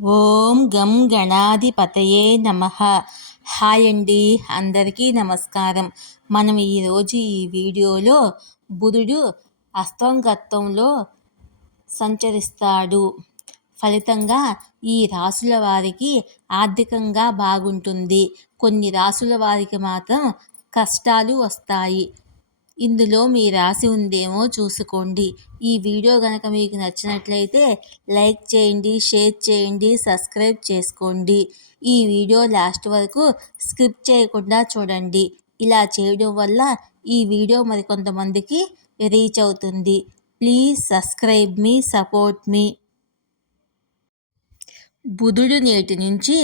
ఓం గం గణాధిపతయే నమః. హాయ్ అండి, అందరికీ నమస్కారం. మనం ఈరోజు ఈ వీడియోలో బుధుడు అస్తంగత్వంలో సంచరిస్తాడు. ఫలితంగా ఈ రాసుల వారికి ఆర్థికంగా బాగుంటుంది. కొన్ని రాసుల వారికి మాత్రం కష్టాలు వస్తాయి. ఇందులో మీ రాశి ఉందేమో చూసుకోండి. ఈ వీడియో కనుక మీకు నచ్చినట్లయితే లైక్ చేయండి, షేర్ చేయండి, సబ్స్క్రైబ్ చేసుకోండి. ఈ వీడియో లాస్ట్ వరకు స్కిప్ చేయకుండా చూడండి. ఇలా చేయడం వల్ల ఈ వీడియో మరికొంతమందికి రీచ్ అవుతుంది. ప్లీజ్ సబ్స్క్రైబ్ మీ, సపోర్ట్ మీ. బుధుడు నేటి నుంచి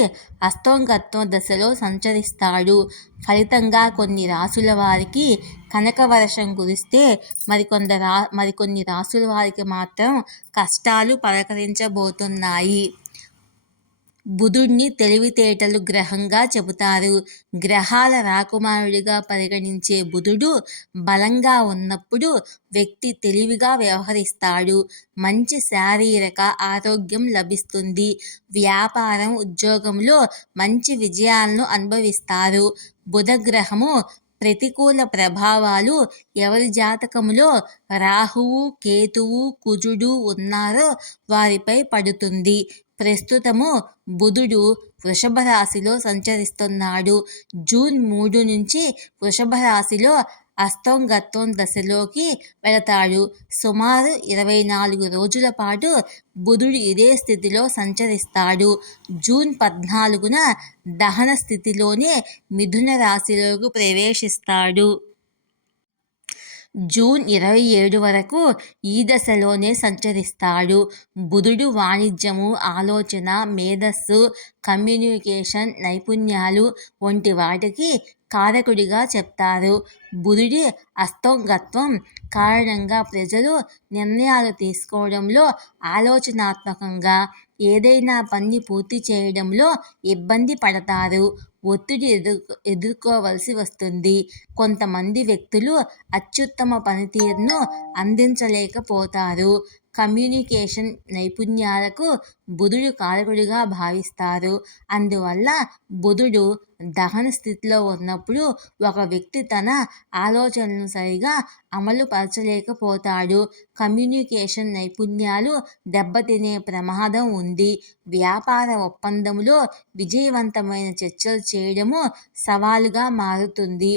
అస్తంగత్వ దశలో సంచరిస్తాడు. ఫలితంగా కొన్ని రాసుల వారికి కనక వర్షం కురిస్తే మరికొన్ని రాసుల వారికి మాత్రం కష్టాలు పలకరించబోతున్నాయి. బుధుడిని తెలివితేటలు గ్రహంగా చెబుతారు. గ్రహాల రాకుమారుడిగా పరిగణించే బుధుడు బలంగా ఉన్నప్పుడు వ్యక్తి తెలివిగా వ్యవహరిస్తాడు. మంచి శారీరక ఆరోగ్యం లభిస్తుంది. వ్యాపారం, ఉద్యోగంలో మంచి విజయాలను అనుభవిస్తారు. బుధగ్రహము ప్రతికూల ప్రభావాలు ఎవరి జాతకములో రాహువు, కేతువు, కుజుడు ఉన్నారో వారిపై పడుతుంది. ప్రస్తుతము బుధుడు వృషభ రాశిలో సంచరిస్తున్నాడు. జూన్ 3 నుంచి వృషభ రాశిలో అస్తంగత్వం దశలోకి వెళతాడు. సుమారు 24 రోజుల పాటు బుధుడు ఇదే స్థితిలో సంచరిస్తాడు. జూన్ 14న దహన స్థితిలోనే మిథున రాశిలోకి ప్రవేశిస్తాడు. జూన్ 27 వరకు ఈ దశలోనే సంచరిస్తాడు. బుధుడు వాణిజ్యము, ఆలోచన, మేధస్సు, కమ్యూనికేషన్ నైపుణ్యాలు వంటి వాటికి కారకుడిగా చెప్తారు. బుధుడి అస్తంగత్వం కారణంగా ప్రజలు నిర్ణయాలు తీసుకోవడంలో ఆలోచనాత్మకంగా, ఏదైనా పని పూర్తి చేయడంలో ఇబ్బంది పడతారు. ఒత్తిడి ఎదుర్కోవలసి వస్తుంది. కొంతమంది వ్యక్తులు అత్యుత్తమ పనితీరును అందించలేకపోతారు. కమ్యూనికేషన్ నైపుణ్యాలకు బుధుడు కారకుడిగా భావిస్తారు. అందువల్ల బుధుడు దహన స్థితిలో ఉన్నప్పుడు ఒక వ్యక్తి తన ఆలోచనలను సరిగా అమలు పరచలేకపోతాడు. కమ్యూనికేషన్ నైపుణ్యాలు దెబ్బతినే ప్రమాదం ఉంది. వ్యాపార ఒప్పందంలో విజయవంతమైన చర్చలు చేయడము సవాలుగా మారుతుంది.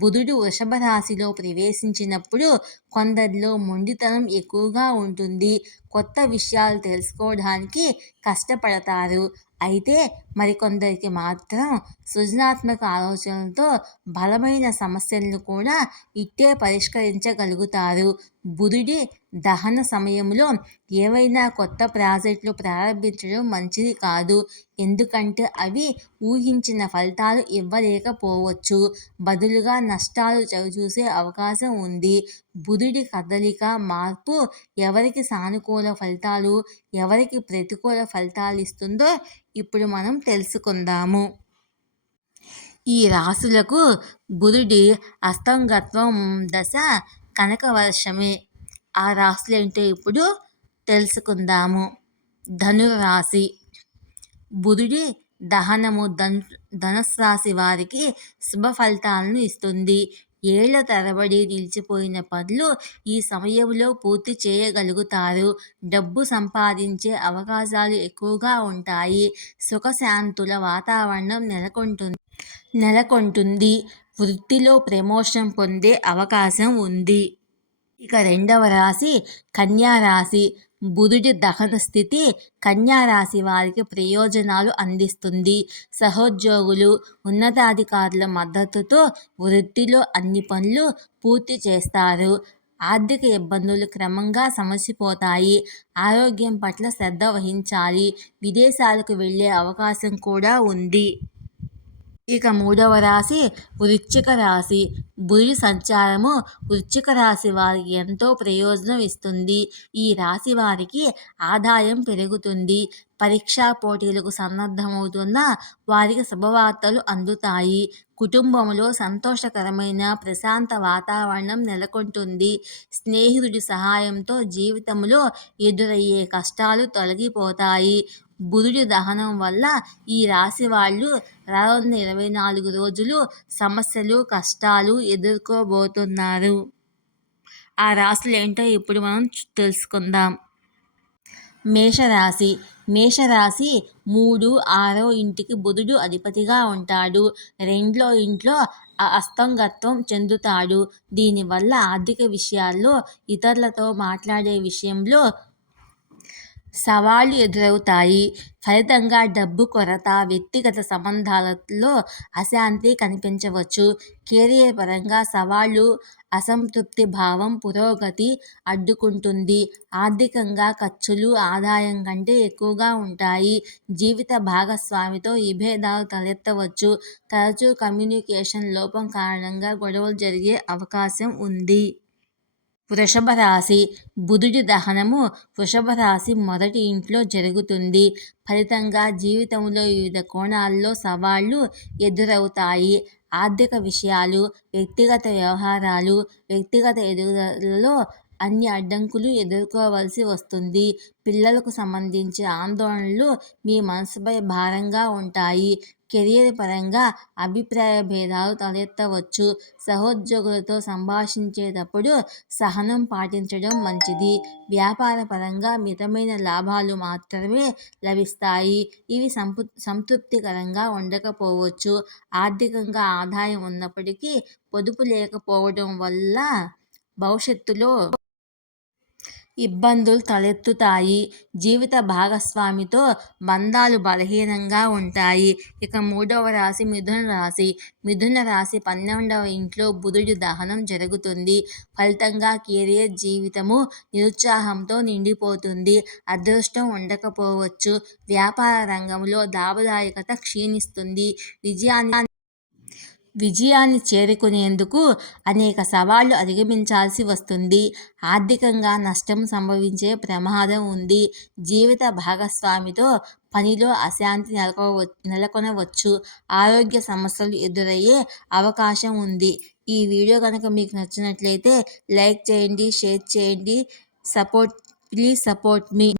బుధుడు వృషభ రాశిలో ప్రవేశించినప్పుడు కొందరిలో మొండితనం ఎక్కువగా ఉంటుంది. కొత్త విషయాలు తెలుసుకోవడానికి కష్టపడతారు. అయితే మరికొందరికి మాత్రం సృజనాత్మక ఆలోచనలతో బలమైన సమస్యలను కూడా ఇట్టే పరిష్కరించగలుగుతారు. బుధుడి దహన సమయంలో ఏవైనా కొత్త ప్రాజెక్టులు ప్రారంభించడం మంచిది కాదు. ఎందుకంటే అవి ఊహించిన ఫలితాలు ఇవ్వలేకపోవచ్చు. బదులుగా నష్టాలు చవిచూసే అవకాశం ఉంది. బుధుడి కదలిక, మార్పు ఎవరికి సానుకూల ఫలితాలు, ఎవరికి ప్రతికూల ఫలితాలు ఇస్తుందో ఇప్పుడు మనం తెలుసుకుందాము. ఈ రాశులకు బుధుడి అస్తంగత్వం దశ కనక వర్షమే. ఆ రాశులేంటో ఇప్పుడు తెలుసుకుందాము. ధనురాశి. బుధుడి దహనము ధనుసు రాశి వారికి శుభ ఫలితాలను ఇస్తుంది. ఏళ్ల తరబడి నిలిచిపోయిన పనులు ఈ సమయంలో పూర్తి చేయగలుగుతారు. డబ్బు సంపాదించే అవకాశాలు ఎక్కువగా ఉంటాయి. సుఖశాంతుల వాతావరణం నెలకొంటుంది. వృత్తిలో ప్రమోషన్ పొందే అవకాశం ఉంది. ఇక రెండవ రాశి కన్యా రాశి. బుధుడి దహన స్థితి కన్యా రాశి వారికి ప్రయోజనాలు అందిస్తుంది. సహోద్యోగులు, ఉన్నతాధికారుల మద్దతుతో వృత్తిలో అన్ని పనులు పూర్తి చేస్తారు. ఆర్థిక ఇబ్బందులు క్రమంగా సమసిపోతాయి. ఆరోగ్యం పట్ల శ్రద్ధ వహించాలి. విదేశాలకు వెళ్ళే అవకాశం కూడా ఉంది. ఇక మూడవ రాశి వృశ్చిక రాశి. బుధుడి సంచారము వృశ్చిక రాశి వారికి ఎంతో ప్రయోజనం ఇస్తుంది. ఈ రాశి వారికి ఆదాయం పెరుగుతుంది. పరీక్షా పోటీలకు సన్నద్ధమవుతున్న వారికి శుభవార్తలు అందుతాయి. కుటుంబంలో సంతోషకరమైన ప్రశాంత వాతావరణం నెలకొంటుంది. స్నేహితుడి సహాయంతో జీవితంలో ఎదురయ్యే కష్టాలు తొలగిపోతాయి. బుధుడి దహనం వల్ల ఈ రాశి వాళ్ళు రానున్న 24 రోజులు సమస్యలు, కష్టాలు ఎదుర్కోబోతున్నారు. ఆ రాశులు ఏంటో ఇప్పుడు మనం తెలుసుకుందాం. మేషరాశి. మేషరాశి 3, 6 ఇంటికి బుధుడు అధిపతిగా ఉంటాడు. 2వ ఇంట్లో అస్తంగత్వం చెందుతాడు. దీనివల్ల ఆర్థిక విషయాల్లో, ఇతరులతో మాట్లాడే విషయంలో సవాళ్లు ఎదురవుతాయి. ఫలితంగా డబ్బు కొరత, వ్యక్తిగత సంబంధాలలో అశాంతి కనిపించవచ్చు. కెరీర్ పరంగా సవాళ్లు, అసంతృప్తి భావం పురోగతి అడ్డుకుంటుంది. ఆర్థికంగా ఖర్చులు ఆదాయం కంటే ఎక్కువగా ఉంటాయి. జీవిత భాగస్వామితో విభేదాలు తలెత్తవచ్చు. తరచూ కమ్యూనికేషన్ లోపం కారణంగా గొడవలు జరిగే అవకాశం ఉంది. వృషభ రాశి. బుధుడి దహనము వృషభ రాశి మొదటి ఇంట్లో జరుగుతుంది. ఫలితంగా జీవితంలో వివిధ కోణాల్లో సవాళ్లు ఎదురవుతాయి. ఆర్థిక విషయాలు, వ్యక్తిగత వ్యవహారాలు, వ్యక్తిగత ఎదుగుదలలో అన్ని అడ్డంకులు ఎదుర్కోవలసి వస్తుంది. పిల్లలకు సంబంధించిన ఆందోళనలు మీ మనసుపై భారంగా ఉంటాయి. కెరీర్ పరంగా అభిప్రాయ భేదాలు తలెత్తవచ్చు. సహోద్యోగులతో సంభాషించేటప్పుడు సహనం పాటించడం మంచిది. వ్యాపార పరంగా మితమైన లాభాలు మాత్రమే లభిస్తాయి. ఇవి సంతృప్తికరంగా ఉండకపోవచ్చు. ఆర్థికంగా ఆదాయం ఉన్నప్పటికీ పొదుపు లేకపోవడం వల్ల భవిష్యత్తులో ఇబ్బందులు తలెత్తుతాయి. జీవిత భాగస్వామితో బంధాలు బలహీనంగా ఉంటాయి. ఇక 3వ రాశి మిథున రాశి. మిథున రాశి 12వ ఇంట్లో బుధుడి దహనం జరుగుతుంది. ఫలితంగా కెరీర్ జీవితము నిరుత్సాహంతో నిండిపోతుంది. అదృష్టం ఉండకపోవచ్చు. వ్యాపార రంగంలో లాభదాయకత క్షీణిస్తుంది. విజయాన్ని చేరుకునేందుకు అనేక సవాళ్లు అధిగమించాల్సి వస్తుంది. ఆర్థికంగా నష్టం సంభవించే ప్రమాదం ఉంది. జీవిత భాగస్వామితో పనిలో అశాంతి నెలకొనవచ్చు. ఆరోగ్య సమస్యలు ఎదురయ్యే అవకాశం ఉంది. ఈ వీడియో కనుక మీకు నచ్చినట్లయితే లైక్ చేయండి, షేర్ చేయండి. Please support me.